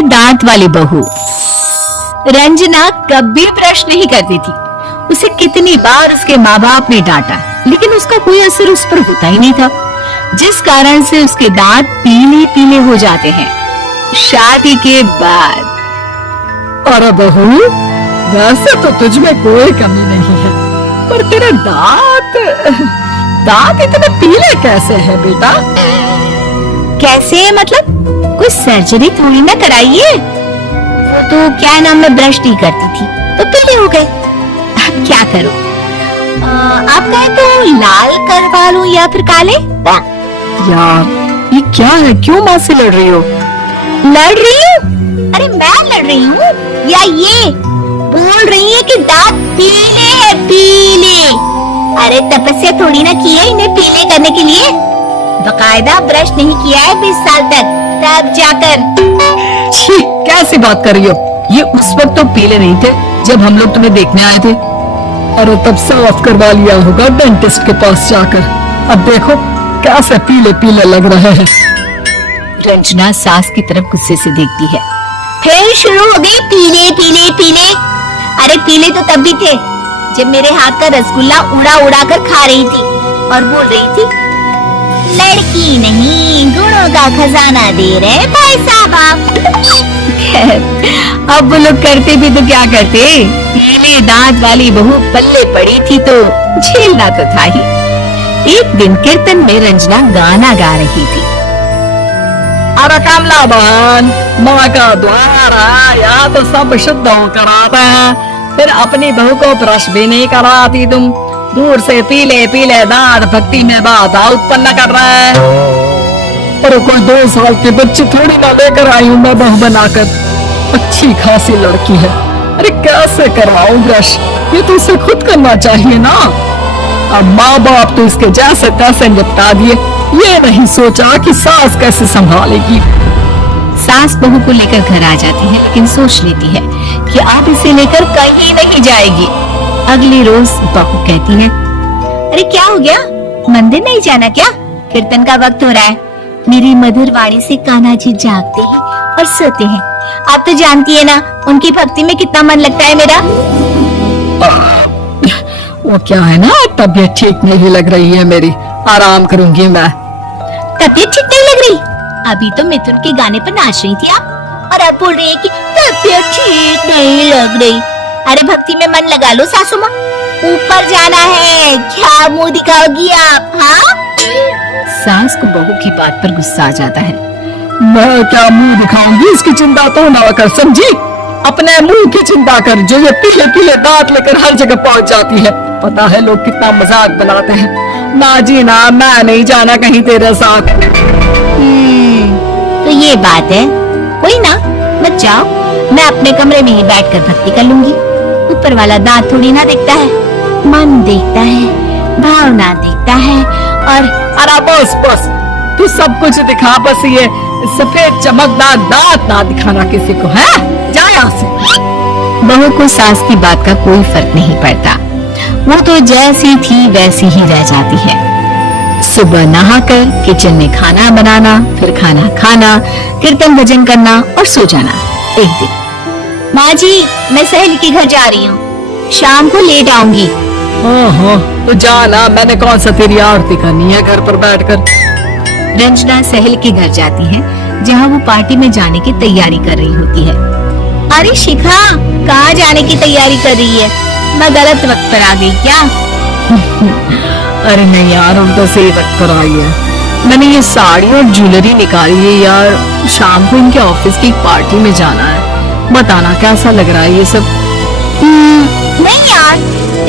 पीले दांत वाली बहू। रंजना कभी ब्रश नहीं करती थी। उसे कितनी बार उसके माँ बाप ने डांटा, लेकिन उसका कोई असर उस पर होता ही नहीं था, जिस कारण से उसके दांत पीले पीले हो जाते हैं। शादी के बाद। अरे बहू, वैसे तो तुझ में कोई कमी नहीं है, पर तेरे दांत इतने पीले कैसे हैं बेटा? कैसे मतलब? कोई सर्जरी थोड़ी ना कराइए। वो तो क्या नाम में ब्रश नहीं करती थी तो पीले हो गए। अब क्या करूं? आप कहें तो लाल करवा लूं या फिर काले? यार ये क्या है, क्यों माँ से लड़ रही हो? लड़ रही हूँ? अरे मैं लड़ रही हूँ या ये बोल रही है कि दांत पीले हैं, पीले। अरे तपस्या थोड़ी ना की है इन्हें पीले करने के लिए। बकायदा ब्रश नहीं किया है 20 साल तक, तब जाकर। छी, कैसी बात कर रही हो? ये उस वक्त तो पीले नहीं थे जब हम लोग तुम्हें देखने आए थे। अरे तब साफ करवा लिया होगा डेंटिस्ट के पास जाकर। अब देखो कैसे पीले पीले लग रहे हैं। रंजना सास की तरफ गुस्से से देखती है। फिर शुरू हो गई पीले पीले पीले। अरे पीले तो तब भी थे जब मेरे हाथ का रसगुल्ला उड़ा उड़ा कर खा रही थी और बोल रही थी, लड़की नहीं गुणों का खजाना दे रहे भाई साहब आप। अब वो लोग करते भी तो क्या करते, पीले दांत वाली बहू पल्ले पड़ी थी तो झेलना तो था ही। एक दिन कीर्तन में रंजना गाना गा रही थी। अरे कमला बहन, माँ का द्वार आया तो सब शुद्ध होकर आता है, फिर अपनी बहू को ब्रश भी नहीं कराती तुम। दूर से पीले पीले दांत भक्ति में बाधा उत्पन्न कर रहा है। पर कोई 2 साल के बच्चे थोड़ी ना लेकर आई हूँ मैं बहू बनाकर। अच्छी खासी लड़की है, अरे कैसे करवाऊं ब्रश? ये तो उसे खुद करना चाहिए ना। अब माँ बाप तो इसके जैसे तैसे निपटा दिए, ये नहीं सोचा कि सास कैसे संभालेगी। सास बहू को लेकर घर आ जाती है, लेकिन सोच लेती है कि अब इसे लेकर कहीं नहीं जाएगी। अगली रोज बहू कहती है, अरे क्या हो गया, मंदिर नहीं जाना क्या? कीर्तन का वक्त हो रहा है। मेरी मधुर वाणी से कान्हा जी जागते हैं और सोते हैं। आप तो जानती है ना उनकी भक्ति में कितना मन लगता है मेरा। वो क्या है ना, तबीयत ठीक नहीं लग रही है मेरी, आराम करूंगी मैं। तबीयत ठीक नहीं लग रही? अभी तो मिथुन के गाने पर नाच रही थी आप, और अब बोल रही है कि तबीयत ठीक नहीं लग रही। अरे भक्ति में मन लगा लो सासू माँ, ऊपर जाना है, क्या मुंह दिखाओगी आप? हाँ? सास को बहू की बात पर गुस्सा आ जाता है। मैं क्या मुंह दिखाऊंगी, इसकी चिंता तो ना कर, समझी? अपने मुंह की चिंता कर, जो ये पीले पीले दांत लेकर हर जगह पहुंच जाती है। पता है लोग कितना मजाक बनाते हैं। ना जी ना, मैं नहीं जाना कहीं तेरे साथ। तो ये बात है, कोई ना, मत जाओ, मैं अपने कमरे में ही बैठकर भक्ति कर लूंगी। ऊपर वाला दांत थोड़ी ना देखता है, मन देखता है, भावना देखता है। और अरे बस बस, तू सब कुछ दिखा, बस ये सफेद चमकदार दांत ना दिखाना किसी को, है? जा यहाँ से। बहू को सास की बात का कोई फर्क नहीं पड़ता, वो तो जैसी थी वैसी ही रह जाती है। सुबह नहाकर किचन में खाना बनाना, फिर खाना खाना, कीर्तन भजन करना और सो जाना। एक दिन, माँ जी मैं सहेली के घर जा रही हूँ, शाम को लेट आऊंगी। हाँ, तो जाना, मैंने कौन सा तेरी आरती करनी है घर पर बैठकर। रंजना सहेली के घर जाती है, जहाँ वो पार्टी में जाने की तैयारी कर रही होती है। अरे शिखा, कहाँ जाने की तैयारी कर रही है? मैं गलत वक्त पर आ गई क्या? अरे नहीं यार, हम तो सही वक्त पर आई है। मैंने ये साड़ी और ज्वेलरी निकाली है यार, शाम को इनके ऑफिस की पार्टी में जाना है। बताना कैसा लग रहा है ये सब? नहीं यार,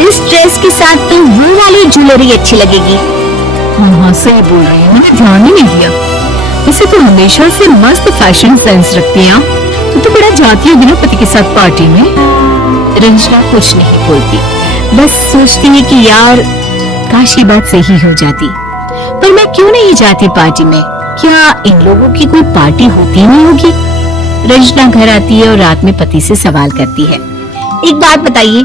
इस ड्रेस के साथ तो वो वाली ज्वेलरी अच्छी लगेगी। हाँ सही बोल रही है, मैंने ध्यान ही नहीं दिया। इसे तो हमेशा से मस्त फैशन सेंस रखती हैं। तो बड़ा जाती होगी ना पति के साथ पार्टी में। रंजना कुछ नहीं बोलती, बस सोचती है कि यार काश ये बात सही हो जाती, पर मैं क्यों नहीं जाती पार्टी में? क्या इन लोगों की कोई पार्टी होती नहीं होगी? रंजना घर आती है और रात में पति से सवाल करती है, एक बात बताइए,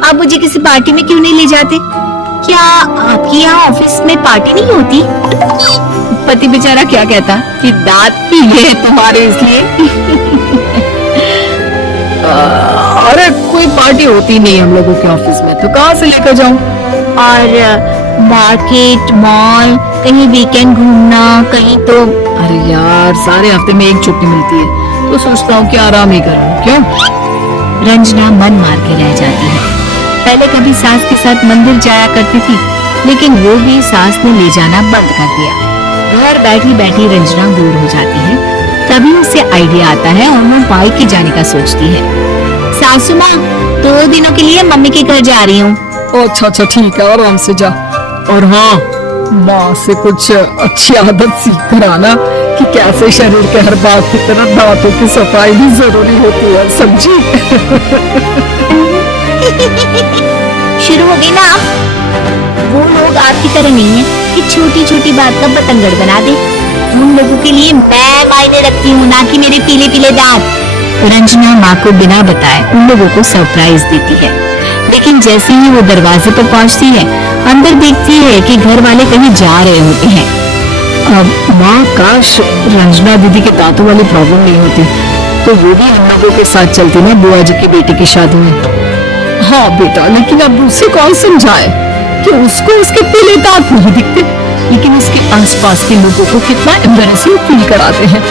आप मुझे किसी पार्टी में क्यों नहीं ले जाते? क्या आपके यहाँ ऑफिस में पार्टी नहीं होती? पति बेचारा क्या कहता कि दांत पीले हैं तुम्हारे इसलिए। अरे कोई पार्टी होती नहीं हम लोगों के ऑफिस में, तो कहाँ से लेकर जाऊं? और मार्केट, मॉल, कहीं वीकेंड घूमना, कहीं तो अरे यार सारे हफ्ते में एक छुट्टी मिलती है, तो सोचता हूँ कि आराम ही करूँ। क्यों? रंजना मन मार के रह जाती है। पहले कभी सास के साथ मंदिर जाया करती थी, लेकिन वो भी सास ने ले जाना बंद कर दिया। घर बैठी बैठी रंजना बोर हो जाती है। तभी उसे आइडिया आता है और वो मायके जाने का सोचती है। सासू माँ, 2 दिनों के लिए मम्मी के घर जा रही हूँ। अच्छा अच्छा ठीक है, आराम से जा। और हाँ, माँ से कुछ अच्छी आदत सीख कर आना कि कैसे शरीर के हर भाग की तरह दांतों की सफाई भी जरूरी होती है, समझी? शुरू हो गई ना? वो लोग आपकी तरह नहीं है कि छोटी छोटी बात का बतंगड़ बना दे। उन लोगों के लिए मैं मायने रखती हूँ, ना कि मेरे पीले पीले दांत। रंजना माँ को बिना बताए उन लोगों को सरप्राइज देती है, लेकिन जैसे ही वो दरवाजे पर पहुंचती है, अंदर देखती है कि घर वाले कहीं जा रहे होते हैं। अब माँ, काश रंजना दीदी के दांतों वाली प्रॉब्लम नहीं होती, तो वो भी हम लोगों के साथ चलती ना बुआ जी की बेटी की शादी में। हाँ बेटा, लेकिन अब उसे कौन समझाए कि उसको उसके पीले दांत नहीं दिखते, लेकिन उसके आसपास के लोगों को कितना एम्बैरेसिंग फील कराते हैं।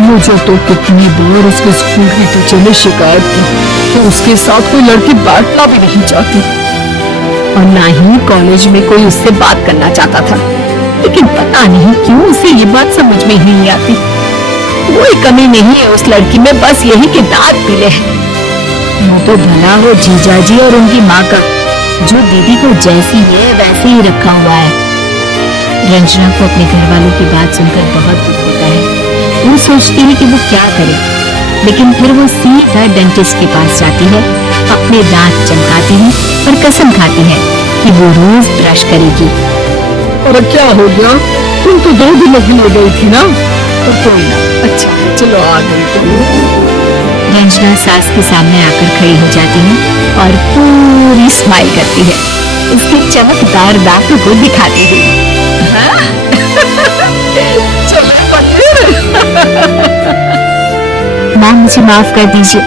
मुझे तो कितनी बार उसके स्कूल की टीचर ने शिकायत की कि उसके साथ कोई लड़की बैठना भी नहीं चाहती, और ना ही कॉलेज में कोई उससे बात करना चाहता था। लेकिन पता नहीं क्यों उसे ये बात समझ में ही नहीं आती। कोई कमी नहीं है उस लड़की में, बस यही कि दांत पीले हैं। वो तो भला हो जीजाजी और उनकी माँ का, जो दीदी को जैसी है वैसे ही रखा हुआ है। रंजना को अपने घर वालों की बात सुनकर बहुत दुख होता है। वो सोचती है कि वो क्या करे, लेकिन फिर वो सीधा डेंटिस्ट के पास जाती है, अपने दांत चमकाती है और कसम खाती है कि वो रोज ब्रश करेगी। और क्या हो गया? तुम तो 2 दिन के लिए गई थी ना, तो कोई ना, अच्छा चलो आ गई तुम। रंजना सास के सामने आकर खड़ी हो जाती है और पूरी स्माइल करती है, उसके चमकदार दांतों को दिखाती हुई। माँ, मुझे माफ कर दीजिए,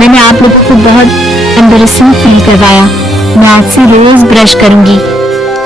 मैंने आप लोगों को बहुत एम्बैरेसिंग फील करवाया। मैं आज से रोज ब्रश करूंगी।